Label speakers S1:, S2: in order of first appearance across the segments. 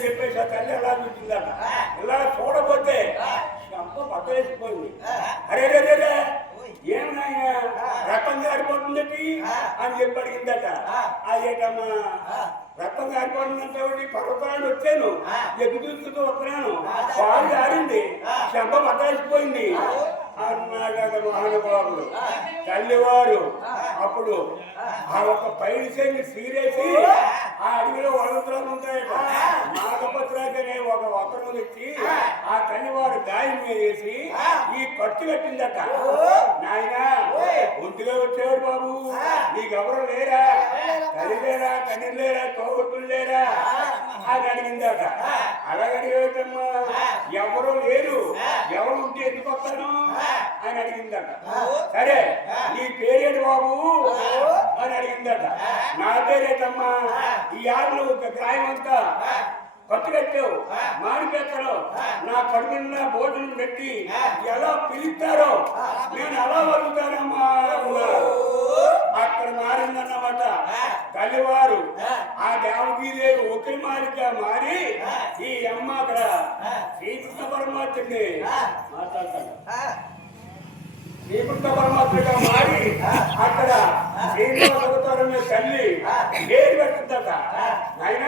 S1: చెప్పేసి ఆ తల్లి ఎలా చూసిందట. ఇలా చూడబోతే అమ్మ పక్క వేసిపోయింది అరే రే రే రే, ఏం నాయన? రక్తం గారిపోతుందటి అని చెప్పి అడిగిందట. అదేటమ్మా రక్తం గారిపోతుందంటే ఒకటి పర్వతాన్ని వచ్చాను. ఎదుగుతూ వస్తున్నాను. పాలు జారింది చెంప పట్టాల్సిపోయింది అన్నాడు మహానుభావుడు తల్లివారు. అప్పుడు ఆ ఒక చెంది సీరేసి ఆ అడవిలో వడవత్రాలు ఉంటాయట నాగపత్రాకనే ఒక వస్త్రం తెచ్చి ఆ! తల్లివారు గాయం వేసి ఈ కట్టు కట్టిందట. నాయనా ఒంటిగా వచ్చేవాడు బాబు. నీకెవరు లేరా? తల్లి లేరా? కన్నీ లేరా? తోబుట్టులు లేరా? అని అడిగిందట. అలాగడిగేటమ్మా ఎవరు లేరు? ఎవరు ఉంటే ఎందుకు వస్తాను అని అడిగిందట. సరే నీ పేరేంటి బాబు? అని అడిగిందట. నా పేరేటమ్మా? ఈ ఆరులు ఒక గాయం అంతా కట్టావు మాడిపెట్టరు నా కడుపు నిండా భోజనం పెట్టి ఎలా పిలుస్తారో నేను అలా వదులుతానమ్మా అక్కడ మారిందన్నమాట. తల్లివారు ఆ దేవకీదేవి ఒకరి మారిగా మారి ఈ అమ్మ అక్కడ శ్రీకృష్ణ పరమాత్ముడిని మాట్లాడతాడు శ్రీకృష్ణ పరమాత్మగా మారి అక్కడ తల్లి పేరు పెట్టిందట ఆయన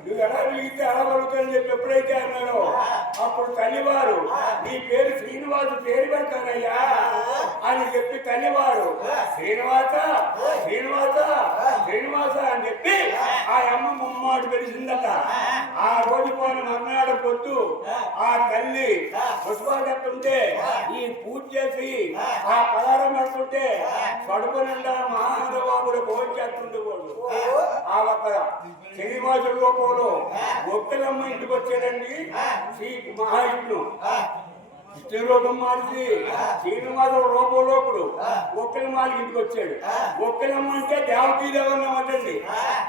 S1: నువ్వు ఎలా వెలిగితే అలా పలుకుతానని చెప్పి ఎప్పుడైతే అన్నాడో అప్పుడు తల్లివారు నీ పేరు శ్రీనివాసు పేరు పెడతానయ్యా అని చెప్పి తల్లివారు శ్రీనివాస శ్రీనివాస శ్రీనివాస అని చెప్పి ఆ. అమ్మ ముమ్మాడు పెరిచిందట ఆ రోజు పోయిన మర్నాడు పొద్దు ఆ. తల్లి పుష్పాడుతుంటే ఈ పూజ చేసి ఆ. పదారం పెడుతుంటే కడుపు నిండా మహానుభావుడు భోజనం చేస్తుండే ఆ. ఒక్క శ్రీనివాసుడు లోపంలో ఒక్కలమ్మ ఇంటికి వచ్చాడండి. శ్రీ మహావిష్ణు ఇష్ట రూపం మార్చి శ్రీనివాసుడు రూపం లోపుడు. ఒక్కల మాలి ఇంటికి వచ్చాడు. ఒక్కలమ్మ అంటే దేవతీదేవన్నమాటండి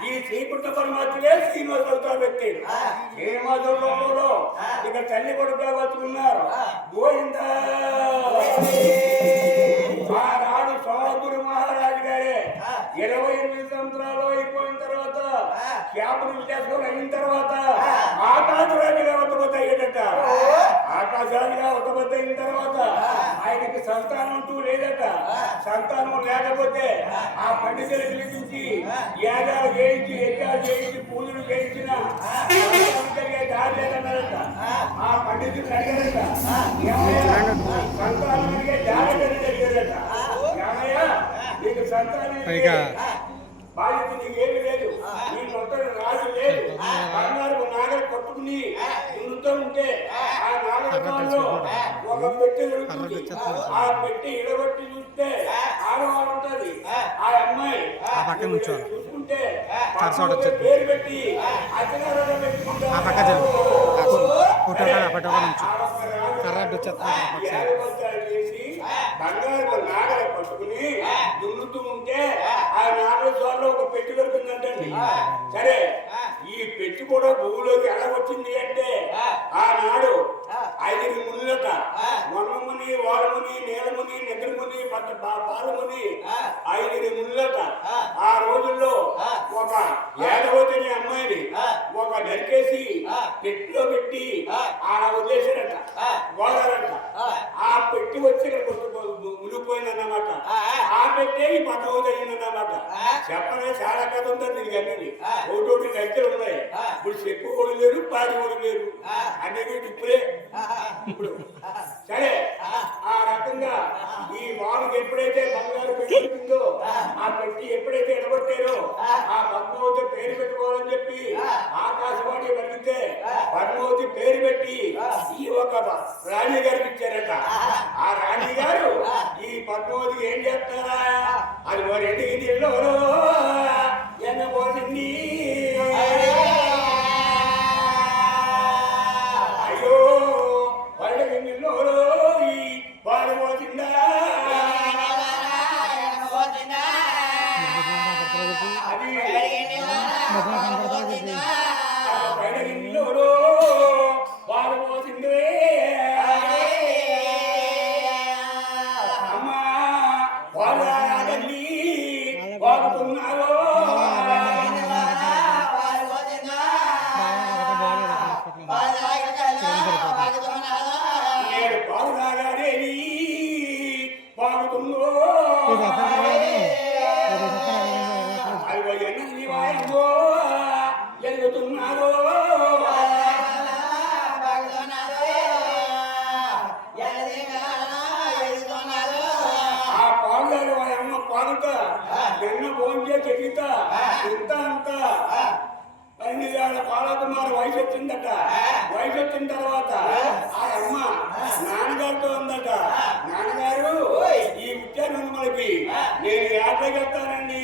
S1: ఈ శ్రీకృష్ణ పరమాత్మలే శ్రీనివాస అవతారం పెట్టాడు. శ్రీనివాసుడు లోపంలో ఇక తల్లి కొడుకుగా బతుకున్నారు? గోవిందా. ఆనాడు సోమపురి మహారాజు గారే. ఇరవై ఎనిమిది సంవత్సరాలు అయిపోయిన తర్వాత శాపను విశాసం అయిన తర్వాత ఉత్తమత అయ్యేటట ఆకాశరాజుగా ఉత్తమత అయిన తర్వాత ఆయనకి సంతానం అంటూ లేదట. సంతానం లేకపోతే ఆ. పండితులు పిలిపించి యాగాలు చేయించి యజ్ఞాలు చేయించి పూజలు చేయించిన కలిగే దారి లేదన్నారట. ఆ. పండితులు అడిగారట. సంతానం దారి లేదని అడిగారట. నీకు సంతానం
S2: పైగా
S1: బాధ్యత నీకేమి లేదు. నీ మొత్తం రాజు లేదు. బంగారు నాగలు పట్టుకుని దున్నుతూ ఉంటే ఒక పెట్టె దొరుకుతుంది ఆ పెట్టె ఇడగొట్టి చూస్తే ఆడవాడు ఉంటది. ఆ. అమ్మాయి
S2: ఆ. పక్కన నుంచోవాలి.
S1: చూసుకుంటే. పేరు పెట్టి పెట్టుకుంటారు.
S2: ఆ పక్క ఫోటో ఫోటో కర్ర
S1: పాలముని ఐదుగురి మునులట ఆ. రోజుల్లో ఒక ఏడవతిని అమ్మాయిని ఒక నరికేసి పెట్టిలో పెట్టి ఆడ వదిలేశారట గోదారట ఆ. పెట్టి వచ్చి ఇక్కడ మునిగిపోయిందన్నమాట ఆ. పెట్టే ఈ పదవి అన్నమాట చెప్పనే చాలా కథ ఉందని నీకు అన్నది ఒకటి దగ్గర ఉన్నాయి. ఇప్పుడు చెప్పు కూడా లేరు పాడి కూడా లేరు. అన్ని ఇప్పుడే. ఇప్పుడు సరే ఆ. రకంగా ఈ వానికి ఎప్పుడైతే బంగారు పెట్టుకుందో ఆ. పెట్టి ఎప్పుడైతే ఎడగొట్టారో ఆ. పద్మావతి పేరు ま、こん。వారిదో ఎదుగుతున్నారో ఆ పాడుగారు వాళ్ళ అమ్మ పాడుత నిన్న భోజనం చేసి ఎగిత ఇంత అంత. పన్నెండు వయసు వచ్చిందట. వయసు వచ్చిన తర్వాత ఆ అమ్మ ఉందట. నాన్నగారు ఈ ముఖ్యాన్ని మనకి నేను యాత్ర చెప్తానండి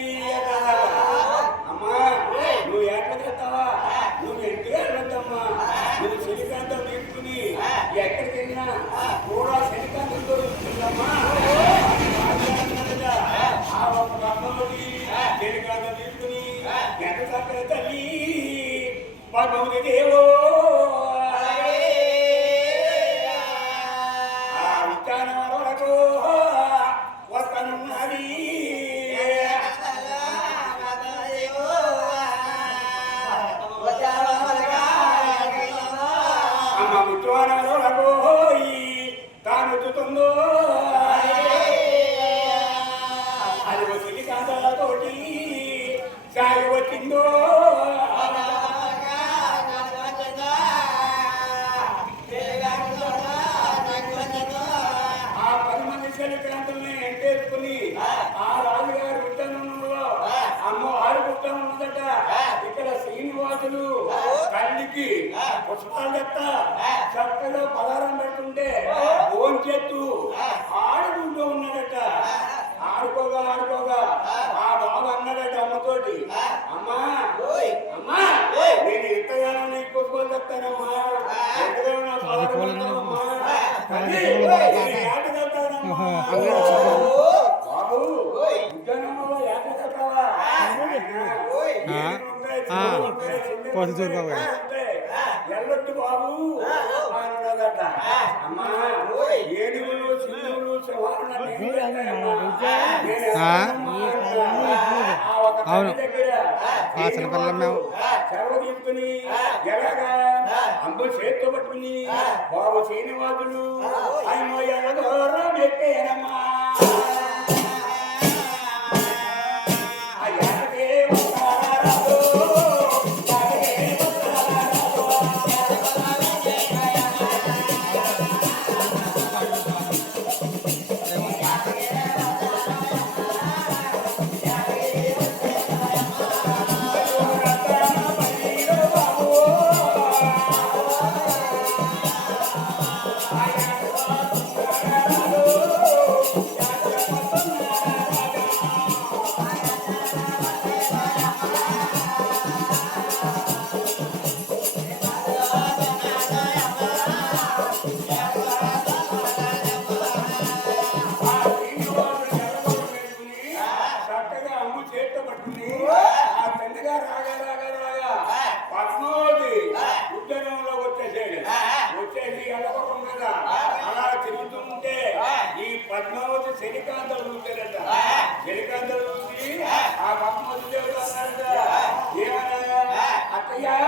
S1: ఉన్నదట ఇక్కడ శ్రీనివాసులు తల్లికి పుష్పాలు చెత్త చక్కగా పదారం పెడుతుంటే ఫోన్ చేస్తూ ఆడుకుంటూ ఉన్నాడట. ఆడుకోగా ఆడుకోగా ఆ. బాబు అన్నాడట అమ్మతోటి. అమ్మా అమ్మా నేను ఎంతగానో నీకు పుష్పాలు చెప్తానమ్మా ఎంతగానో నా పెడతానమ్మా వెళ్తానమ్మా. బాబు ఉద్యానంలో ఏటకి వెళ్తావా?
S2: ఆ, పొద్దుటూరు బాబు గారు.
S1: ఎల్లొట్టు బాబు అన్నదట అమ్మా ఏనుగులు సింహులు సింహాలు నన్ను ఏం చేస్తాయమ్మా? వెళ్తానమ్మా. ఆ ఒక తల్లి
S2: అవును. ఆ చిన్నపిల్లలం మేము.
S1: తీసుకుని ఎలాగా అంబు చేత్తో పట్టుకుని బాబు శ్రీనివాసులు ఆయన ఎలాగోరా పెట్టేనమ్మా ஐயா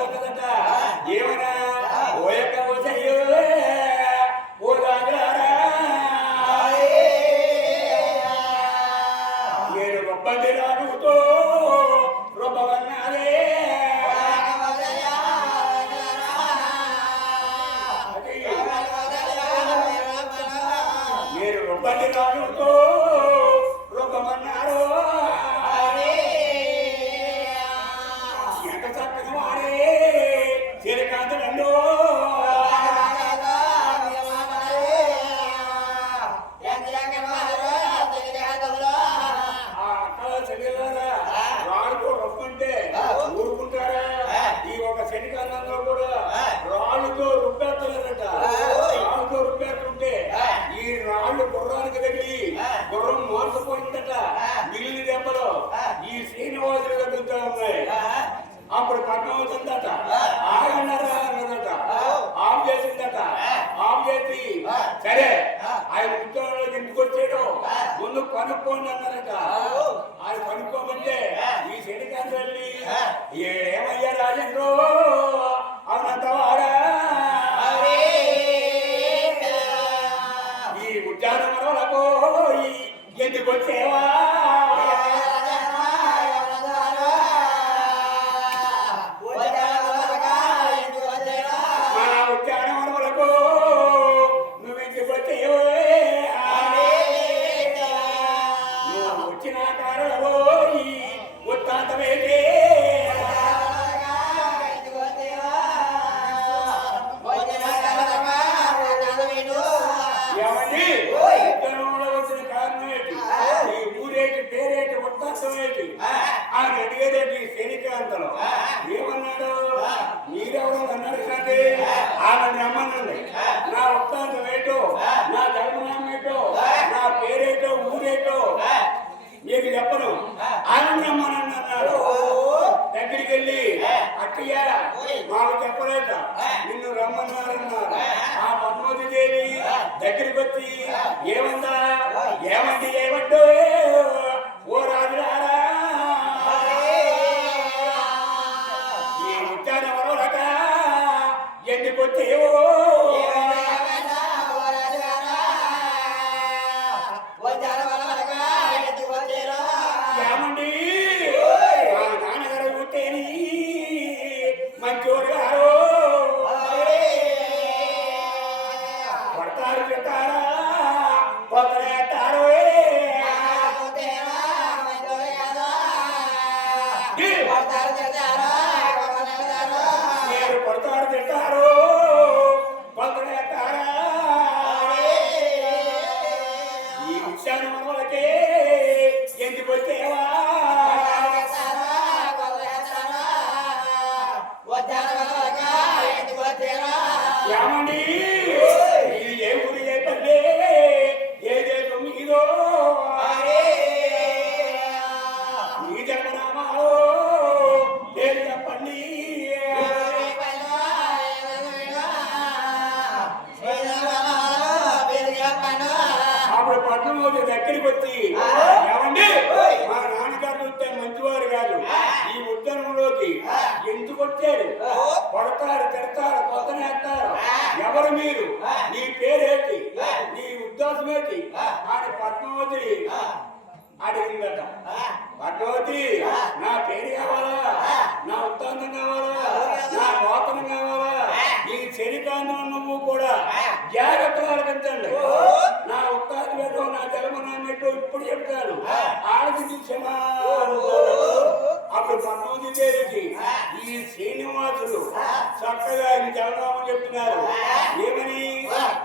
S1: అన్నదట ఏమన్నా ఓయక ఓసయ్యో ఓ రాజారా నేను ముందు కనుక్కోండి అన్నారట. ఆయన కనుక్కోమంటే ఈ శనికాంత్ వెళ్ళి ఏమయ్యా రాజేంద్రో? అవునంత వాడా. ఈ ఉద్యానవనంలో పోయి ఎందుకు వచ్చేవా? పట్టణంలో దగ్గరికి వచ్చి ఏమండి? మా నాన్నగారు చూస్తే మంచివారు కాదు. ఈ ఉద్యానంలోకి ఎందుకు వచ్చారు? కొడతారు తిడతారు కొత్తనేస్తారు. ఎవరు మీరు? నీ పేరేంటి? నీ ఉద్దేశం ఏంటి? అని పద్మావతి అడిగిందట. పద్మావతి నా పేరు కావాలా? నా ఉత్తాంతం కావాలా? నా గోత్రం కావాలా? ఈ చరితాంతం నువ్వు కూడా జాగ్రత్తగా ఆలకించండి చెప్తాను ఆలకించమా అప్పుడు పద్మావతి దేవికి ఈ శ్రీనివాసుడు చక్కగా ఆయన జలనామం చెప్తున్నారు. ఏమని?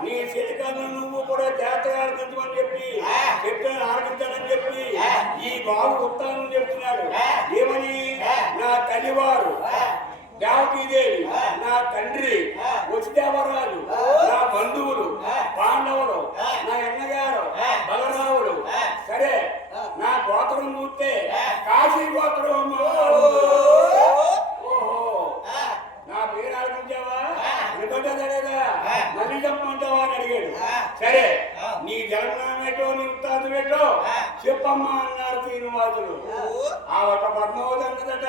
S1: నీ చరితాంతం నువ్వు కూడా జాగ్రత్తగా ఆలకించమని చెప్పి చెప్తాను ఆలకించాలని చెప్పి ఈ బాబు ఉత్తానం చెప్తున్నాడు. ఏమని? నా తల్లివారు దేవకీదేవి నా తండ్రి వసుదేవరాజు నా బంధువులు పాండవులు నా అన్నగారు బలరాముడు సరే నా గోత్రం చూస్తే కాశీ గోత్రం అమ్మా. ఓహో నా పేరు ఆలోచించావా వినపడ్డదా మళ్ళీ చెప్పమంటావా అని అడిగాడు సరే నీ జగన్నామేటో నీ ఉత్తాదమేటో చెప్పమ్మా అన్నారు శ్రీనివాసులు ఆ ఒక పద్మావతి అన్నదట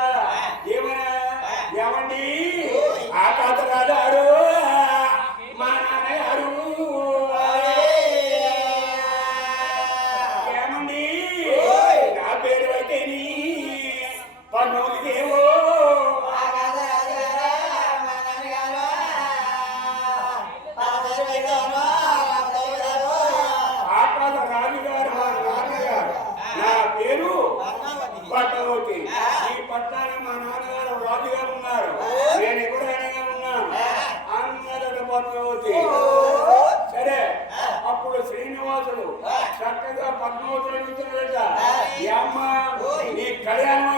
S1: పద్మావతి సరే అప్పుడు శ్రీనివాసుడు చక్కగా పద్మావతి అడుగుతున్నాడట ఈ అమ్మ నీ కళ్యాణం